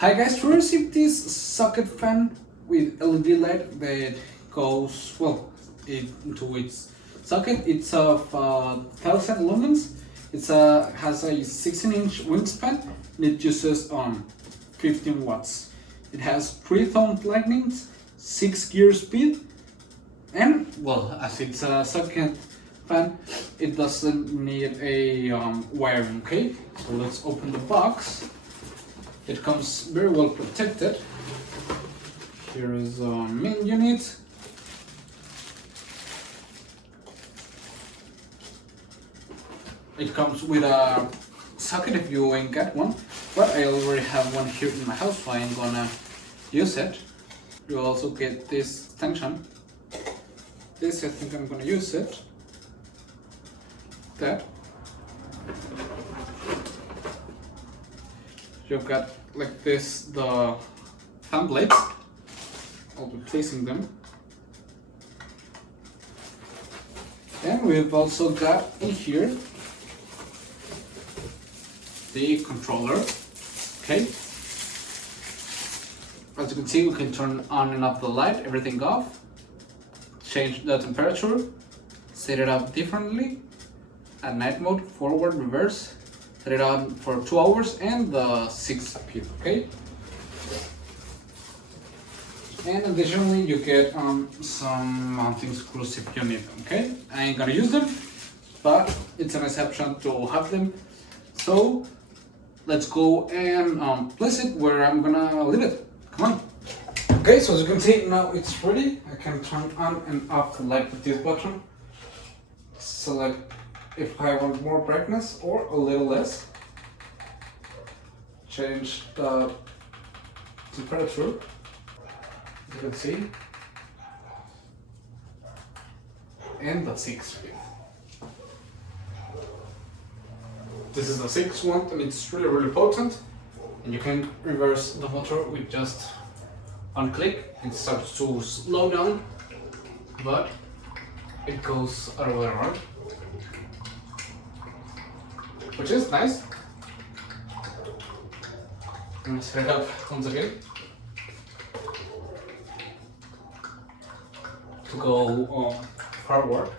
Hi guys, we received this socket fan with LED light that goes into its socket. It's of 1000 lumens. Has a 16-inch wingspan and it uses 15 watts. It has 3-tone lightnings, 6 gear speed, and as it's a socket fan, it doesn't need a wiring. Okay, so let's open the box. It comes very well protected. Here is the main unit. It comes with a socket if you ain't got one, but I already have one here in my house, so I'm gonna use it. You also get this extension. This, I think I'm gonna use it. That. You've got like this, the fan blades. I'll be placing them. And we've also got in here the controller. Okay. As you can see, we can turn on and off the light, everything off, change the temperature, set it up differently, at night mode, forward, reverse, set it on for 2 hours and the 6 speed, okay? And additionally, you get some mounting screws if you need them, okay? I ain't gonna use them, but it's an exception to have them. So let's go and place it where I'm gonna leave it. Come on. Okay, so as you can see, now it's ready. I can turn on and off the light with this button. Select if I want more brightness or a little less. Change the temperature, as you can see, and the 6 speed. This is the 6 one and it's really potent, and you can reverse the motor with just one click. It starts to slow down, but it goes other way around, which is nice. I'm gonna set it up once again to go forward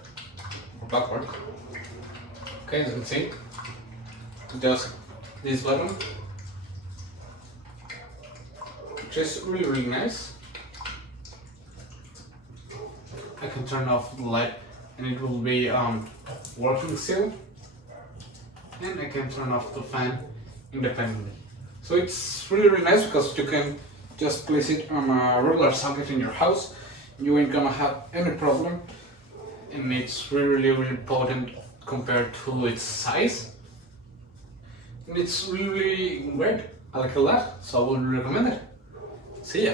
or backward. Okay, as you can see, just this button, which is really nice. I can turn off the light and it will be working still, and I can turn off the fan independently. So it's really nice because you can just place it on a regular socket in your house. You ain't gonna have any problem, and it's really potent compared to its size. And it's really great. I like it a lot, so I would recommend it. See ya!